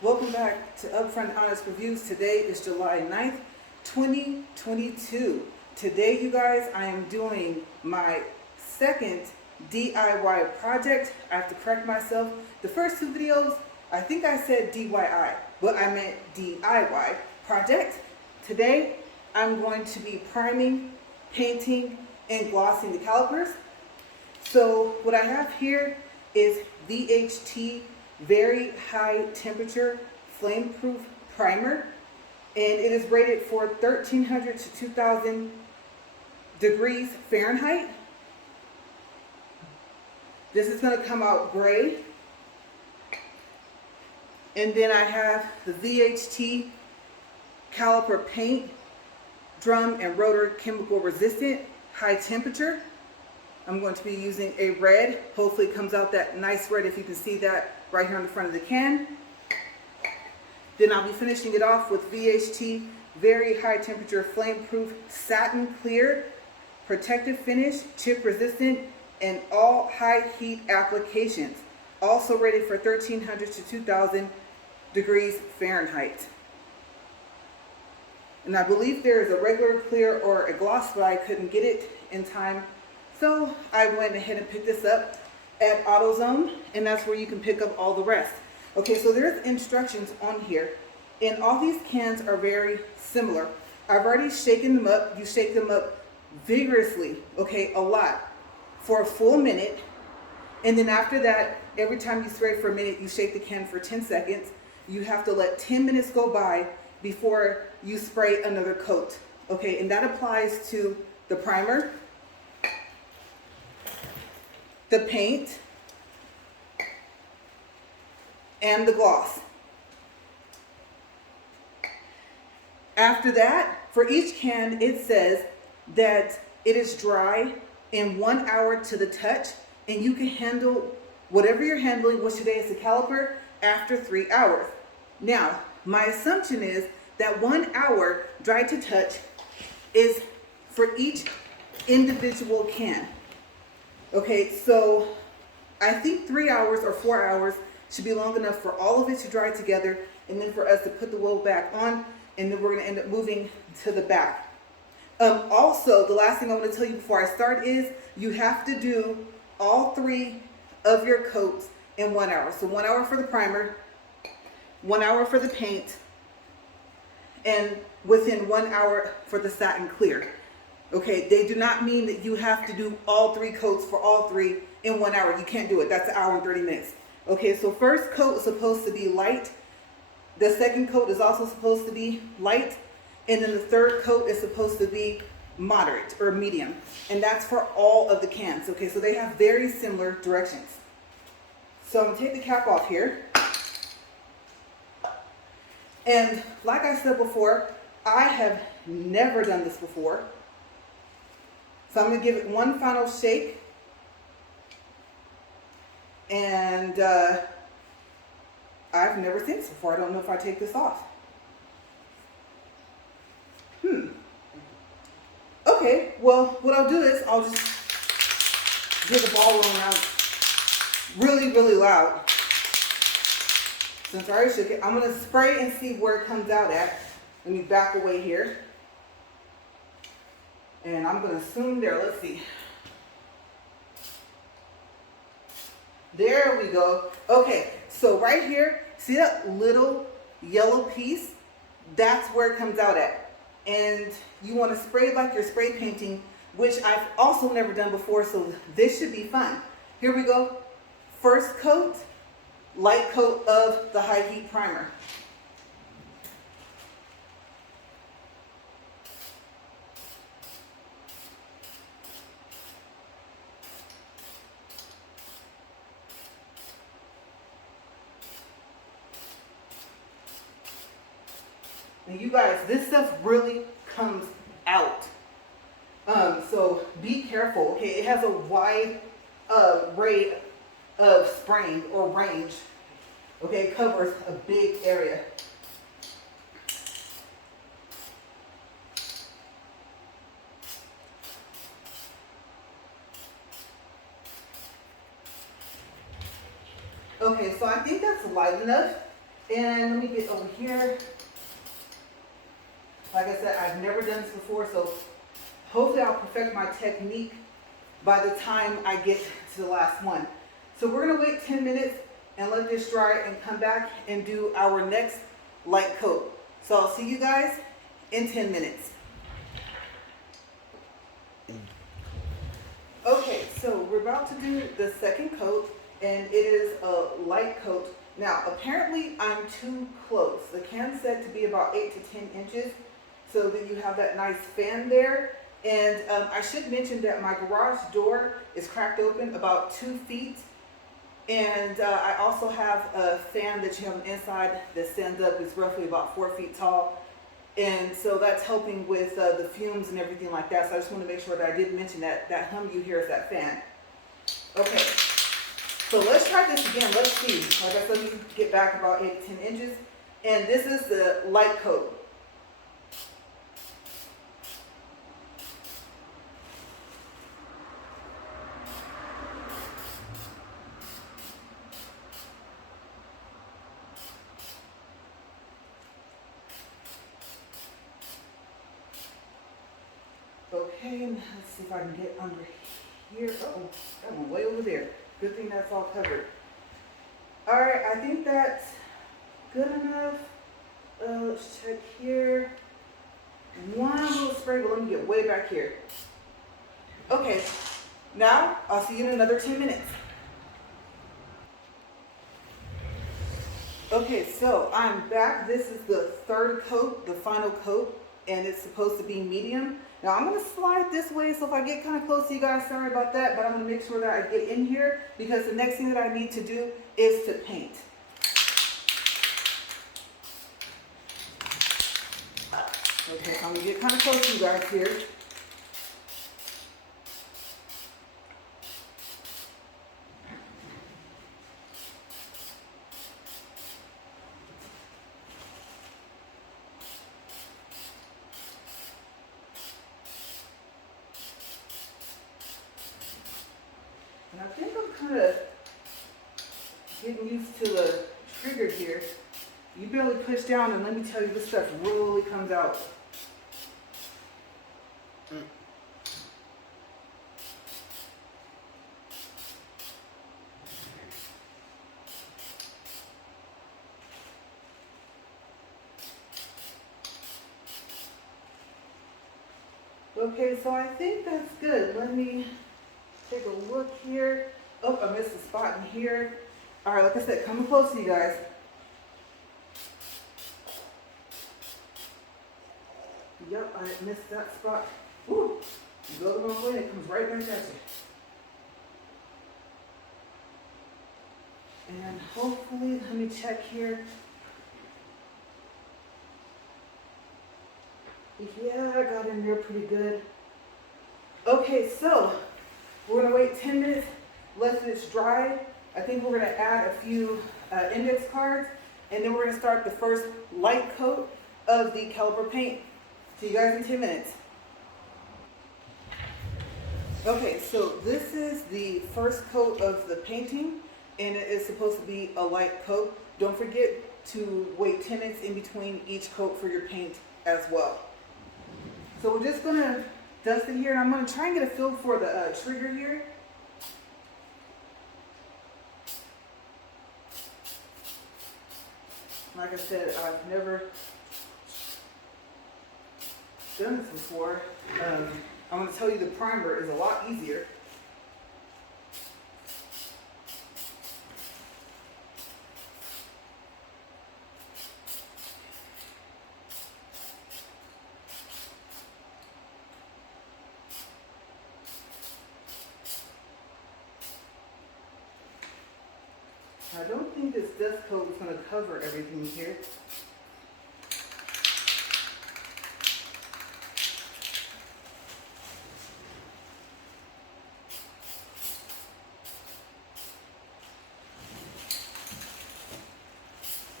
Welcome back to Upfront Honest Reviews. Today is July 9th, 2022. Today, you guys, I am doing my second DIY project. I have to correct myself. The first two videos, I think I said DIY, but I meant DIY project. Today, I'm going to be priming, painting, and glossing the calipers. So what I have here is VHT very high temperature FlameProof Primer, and it is rated for 1300 to 2000 degrees Fahrenheit. This is going to come out gray. And then I have the VHT caliper paint, drum and rotor chemical resistant, high temperature. I'm going to be using a red. Hopefully it comes out that nice red, if you can see that right here on the front of the can. Then I'll be finishing it off with VHT very high temperature FlameProof Satin Clear, protective finish, chip resistant, and all high heat applications. Also rated for 1300 to 2000 degrees Fahrenheit. And I believe there is a regular clear or a gloss, but I couldn't get it in time. So I went ahead and picked this up at AutoZone, and that's where you can pick up all the rest. Okay, so there's instructions on here, and all these cans are very similar. I've already shaken them up. You shake them up vigorously, okay, a lot, for a full minute. And then after that, every time you spray for a minute, you shake the can for 10 seconds. You have to let 10 minutes go by before you spray another coat. Okay, and that applies to the primer, the paint, and the gloss. After that, for each can, it says that it is dry in 1 hour to the touch, and you can handle whatever you're handling, which today is the caliper, after 3 hours. Now, my assumption is that 1 hour dry to touch is for each individual can. Okay, so I think 3 hours or 4 hours should be long enough for all of it to dry together, and then for us to put the wheel back on, and then we're going to end up moving to the back. Also, the last thing I want to tell you before I start is you have to do all three of your coats in 1 hour. So 1 hour for the primer, 1 hour for the paint, and within 1 hour for the Satin Clear. Okay, they do not mean that you have to do all three coats for all three in 1 hour. You can't do it. That's an hour and 30 minutes. Okay, so first coat is supposed to be light. The second coat is also supposed to be light. And then the third coat is supposed to be moderate or medium. And that's for all of the cans. Okay, so they have very similar directions. So I'm going to take the cap off here. And like I said before, I have never done this before. So I'm going to give it one final shake, and I've never seen this before. I don't know if I take this off. Okay, well, what I'll do is I'll just get the ball rolling out really, really loud. Since I already shook it, I'm going to spray and see where it comes out at. Let me back away here. And I'm going to assume there, let's see. There we go. Okay, so right here, see that little yellow piece? That's where it comes out at. And you want to spray it like you're spray painting, which I've also never done before, so this should be fun. Here we go. First coat, light coat of the high heat primer. And you guys, this stuff really comes out. So be careful, okay? It has a wide array of spraying or range. Okay, it covers a big area. Okay, so I think that's light enough. And let me get over here. Like I said, I've never done this before, so hopefully I'll perfect my technique by the time I get to the last one. So we're gonna wait 10 minutes and let this dry and come back and do our next light coat. So I'll see you guys in 10 minutes. Okay, so we're about to do the second coat, and it is a light coat. Now, apparently I'm too close. The can said to be about 8 to 10 inches, so that you have that nice fan there. And I should mention that my garage door is cracked open about 2 feet. And I also have a fan that you have on the inside that stands up. It's roughly about 4 feet tall. And so that's helping with the fumes and everything like that. So I just want to make sure that I did mention that that hum you hear is that fan. Okay, so let's try this again. Let's see. Like I said, let me get back about 8 to 10 inches. And this is the light coat. Okay, and let's see if I can get under here. Oh, that one way over there. Good thing that's all covered. All right, I think that's good enough. Let's check here. One little spray, but let me get way back here. Okay, now I'll see you in another 10 minutes. Okay, so I'm back. This is the third coat, the final coat, and it's supposed to be medium. Now I'm going to slide this way, so if I get kind of close to you guys, sorry about that, but I'm going to make sure that I get in here because the next thing that I need to do is to paint. Okay, I'm going to get kind of close to you guys here. And I think I'm kind of getting used to the trigger here. You barely push down, and let me tell you, this stuff really comes out. Okay, so I think that's good. Let me take a look here. Oh, I missed a spot in here. All right, like I said, coming close to you guys. Yep, I missed that spot. Ooh, you go the wrong way, it comes right back at you. And hopefully, let me check here. Yeah, I got in there pretty good. Okay, so we're gonna wait 10 minutes, let this dry. I think we're gonna add a few index cards, and then we're gonna start the first light coat of the caliper paint. See you guys in 10 minutes. Okay, so this is the first coat of the painting, and it is supposed to be a light coat. Don't forget to wait 10 minutes in between each coat for your paint as well. So we're just gonna dust it here, and I'm gonna try and get a feel for the trigger here. Like I said, I've never done this before. I'm gonna tell you the primer is a lot easier. I don't think this dust coat is going to cover everything here.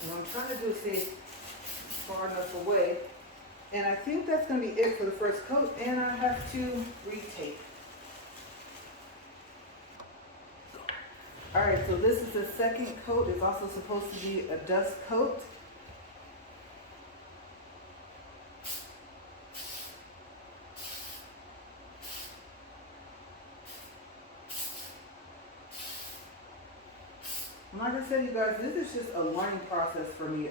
What I'm trying to do is stay far enough away. And I think that's going to be it for the first coat, and I have to retape. All right, so this is the second coat. It's also supposed to be a dust coat. And like I said, you guys, this is just a learning process for me.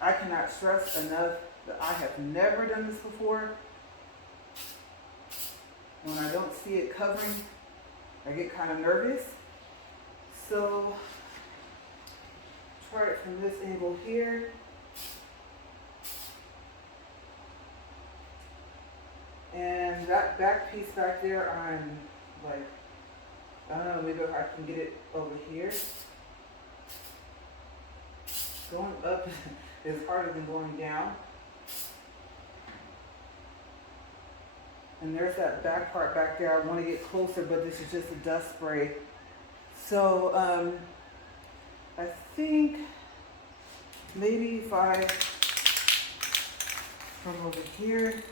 I cannot stress enough that I have never done this before. When I don't see it covering, I get kind of nervous. So, try it from this angle here. And that back piece back there, I'm like, I don't know, maybe I can get it over here. Going up is harder than going down. And there's that back part back there. I want to get closer, but this is just a dust spray. So I think maybe if I, from over here,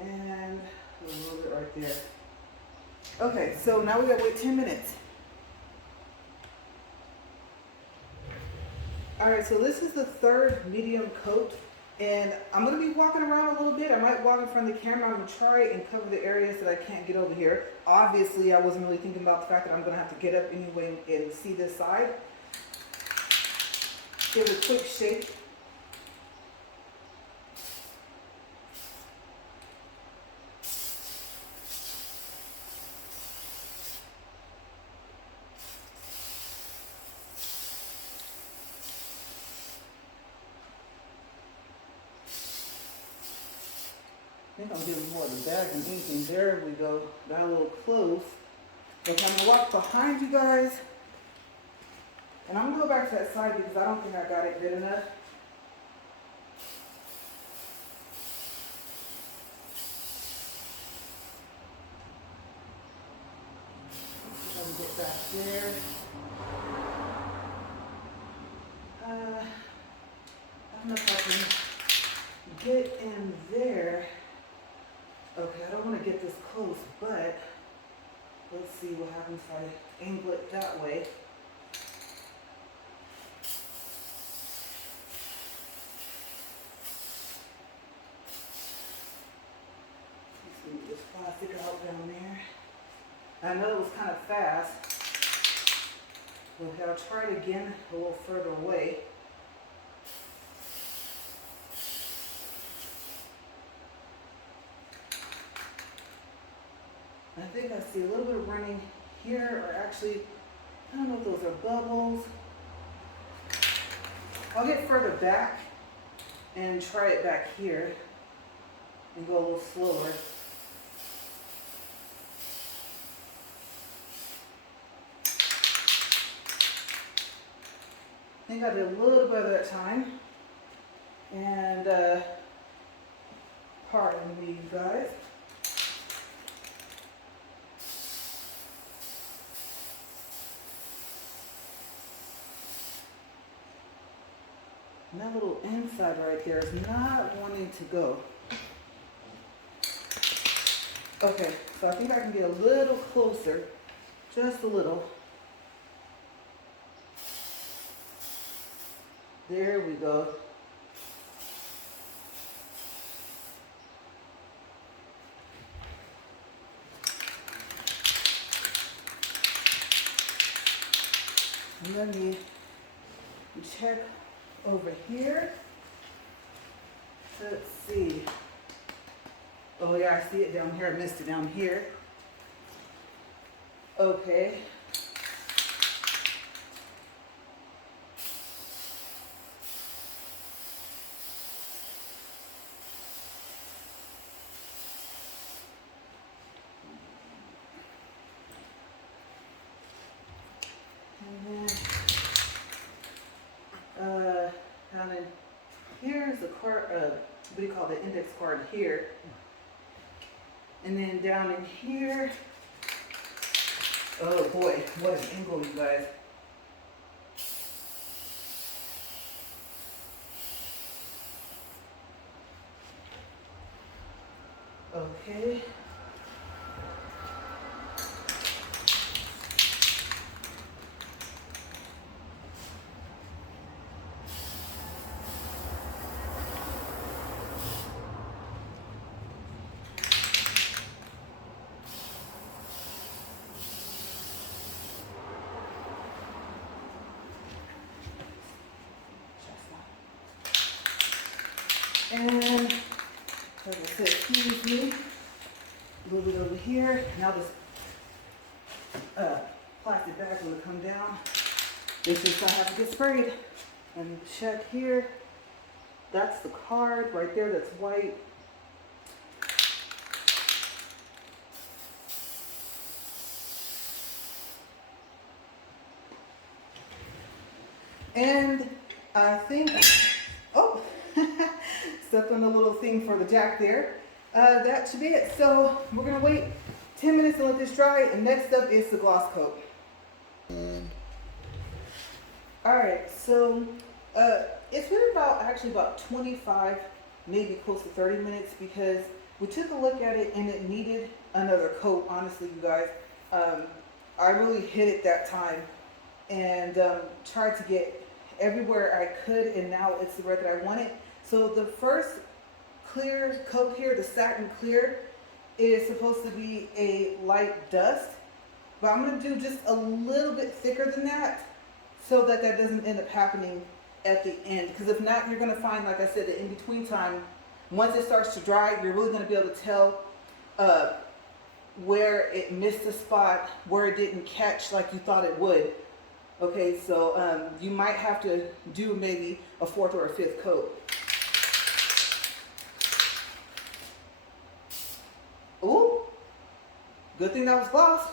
and a little bit right there. Okay, so now we gotta wait 10 minutes. All right, so this is the third medium coat, and I'm gonna be walking around a little bit. I might walk in front of the camera. I'm gonna try and cover the areas that I can't get over here. Obviously, I wasn't really thinking about the fact that I'm gonna have to get up anyway and see this side. Give it a quick shake. I think I'm getting more of the bag than anything. There we go. Got a little close. Okay, I'm gonna walk behind you guys. And I'm gonna go back to that side because I don't think I got it good enough. Let's see if I can get back there. I don't know if I can get in there. Okay, I don't want to get this close, but let's see what happens if I angle it that way. Let's move this plastic out down there. I know it was kind of fast. Okay, I'll try it again a little further away. I think I see a little bit of running here, or actually, I don't know if those are bubbles. I'll get further back and try it back here and go a little slower. I think I did a little better that time. And pardon me, you guys. And that little inside right there is not wanting to go. Okay, so I think I can get a little closer, just a little. There we go. And let me check over here. Let's see. Oh yeah, I see it down here. I missed it down here. Okay. And then down in here's the card, what do you call the index card here. And then down in here, oh boy, what an angle, you guys. Okay. And like I said, excuse me, a little bit over here. Now this plastic bag is going to come down. This is going to have to get sprayed. And check here. That's the card right there. That's white. And I think, oh, stepped on the little thing for the jack there. That should be it. So we're gonna wait 10 minutes to let this dry, and next up is the gloss coat. All right, so it's been about 25, maybe close to 30 minutes, because we took a look at it and it needed another coat. Honestly, you guys, I really hit it that time and tried to get everywhere I could, and now it's the red that I wanted. So the first clear coat here, the Satin Clear, is supposed to be a light dust, but I'm going to do just a little bit thicker than that so that that doesn't end up happening at the end, because if not, you're going to find, like I said, the in-between time, once it starts to dry, you're really going to be able to tell where it missed a spot, where it didn't catch like you thought it would. Okay, so you might have to do maybe a fourth or a fifth coat. Ooh, good thing that was gloss.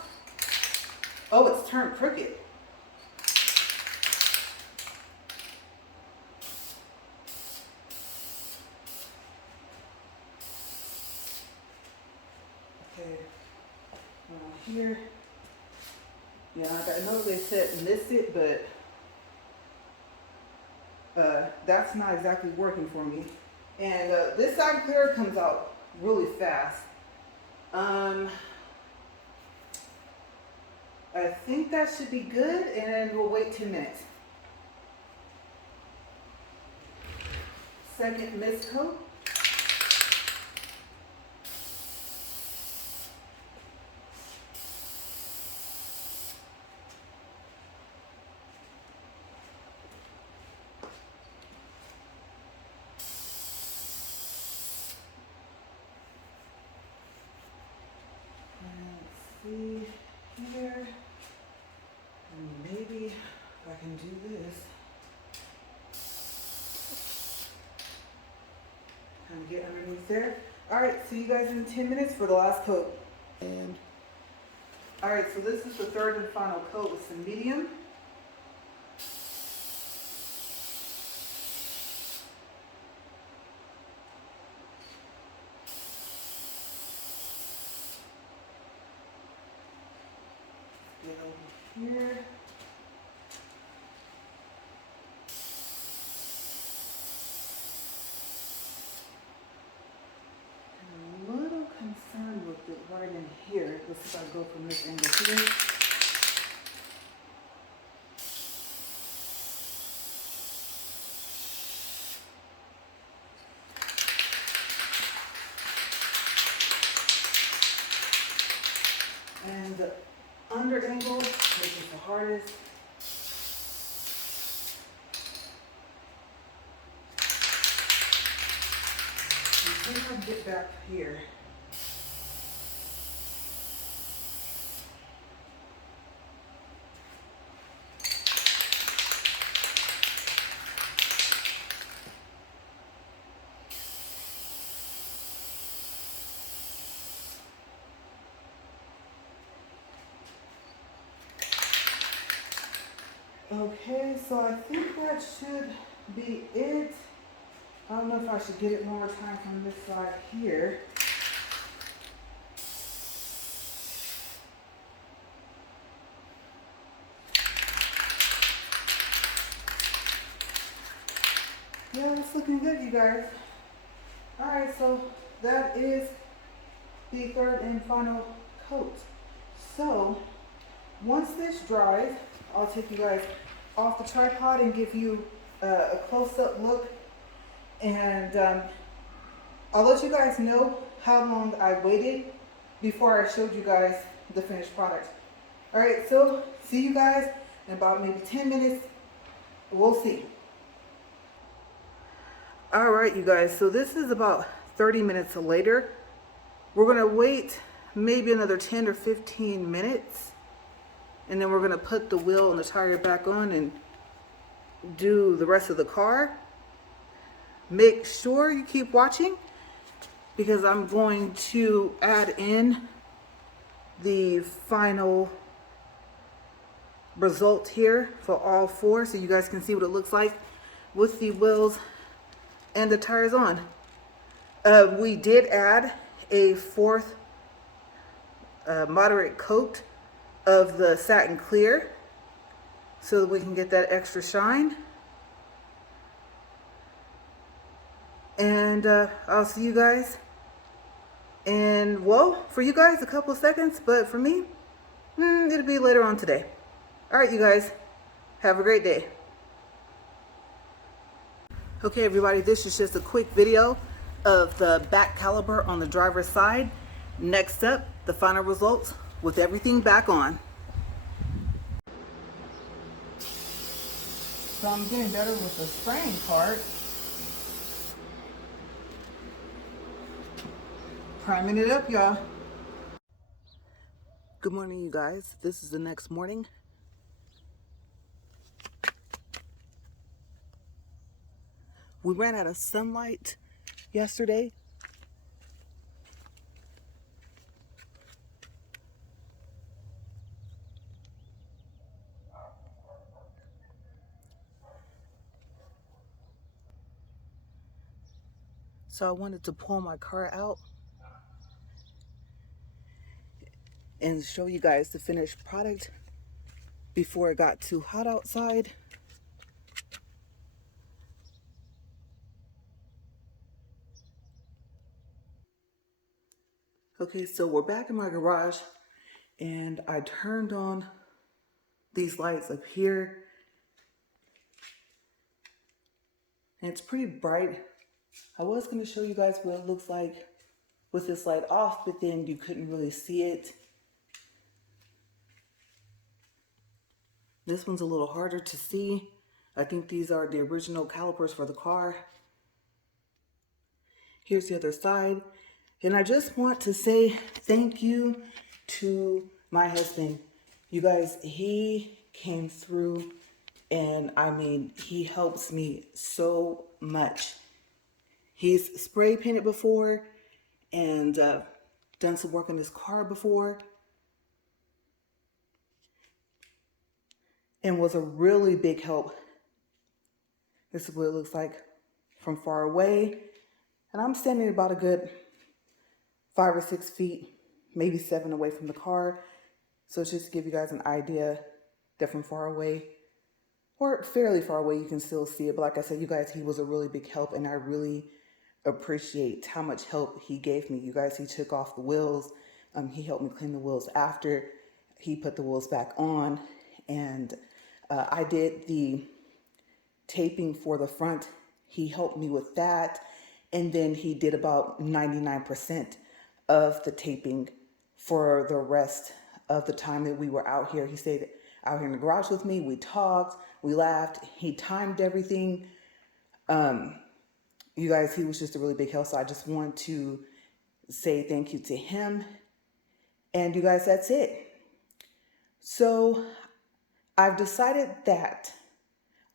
Oh, it's turned crooked. Okay, here. Yeah, I know they said miss it, but that's not exactly working for me. And this Satin Clear comes out really fast. I think that should be good, and we'll wait 2 minutes. Second mist coat. See here, and maybe if I can do this, kind of get underneath there. All right, see you guys in 10 minutes for the last coat. And all right, so this is the third and final coat with some medium. Get over here. I'm a little concerned with it right in here. Let's see if I go from this angle here. And the under angle, which is the hardest. I think I'll get back here. Okay, so I think that should be it. I don't know if I should get it one more time from this side here. Yeah, it's looking good, you guys. All right, so that is the third and final coat. So once this dries, I'll take you guys off the tripod and give you a close-up look, and I'll let you guys know how long I waited before I showed you guys the finished product. All right, so see you guys in about maybe 10 minutes. We'll see. All right, you guys, so this is about 30 minutes later. We're gonna wait maybe another 10 or 15 minutes, and then we're gonna put the wheel and the tire back on and do the rest of the car. Make sure you keep watching, because I'm going to add in the final result here for all four, so you guys can see what it looks like with the wheels and the tires on. We did add a fourth moderate coat of the Satin Clear so that we can get that extra shine. And I'll see you guys in, well, for you guys a couple of seconds, but for me, it'll be later on today. All right, you guys, have a great day. Okay, everybody, this is just a quick video of the back caliper on the driver's side. Next up, the final results with everything back on. So I'm getting better with the spraying part. Priming it up, y'all. Good morning, you guys. This is the next morning. We ran out of sunlight yesterday. So I wanted to pull my car out and show you guys the finished product before it got too hot outside. Okay, so we're back in my garage, and I turned on these lights up here, and it's pretty bright. I was going to show you guys what it looks like with this light off, but then you couldn't really see it. This one's a little harder to see. I think these are the original calipers for the car. Here's the other side. And I just want to say thank you to my husband. You guys, he came through, and I mean, he helps me so much. He's spray painted before and done some work on his car before, and was a really big help. This is what it looks like from far away. And I'm standing about a good 5 or 6 feet, maybe 7 away from the car. So it's just to give you guys an idea that from far away, or fairly far away, you can still see it. But like I said, you guys, he was a really big help, and I really appreciate how much help he gave me. You guys, he took off the wheels. He helped me clean the wheels after he put the wheels back on. And I did the taping for the front. He helped me with that. And then he did about 99% of the taping for the rest of the time that we were out here. He stayed out here in the garage with me. We talked, we laughed. He timed everything. You guys, he was just a really big help. So I just want to say thank you to him. And you guys, that's it. So I've decided that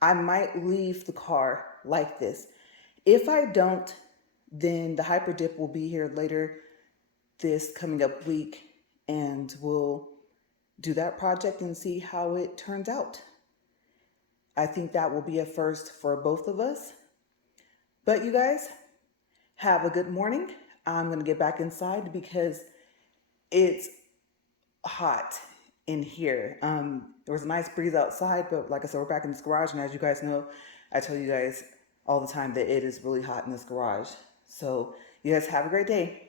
I might leave the car like this. If I don't, then the hyper dip will be here later this coming up week, and we'll do that project and see how it turns out. I think that will be a first for both of us. But you guys, have a good morning. I'm going to get back inside because it's hot in here. There was a nice breeze outside, but like I said, we're back in this garage, and as you guys know, I tell you guys all the time that it is really hot in this garage. So you guys have a great day.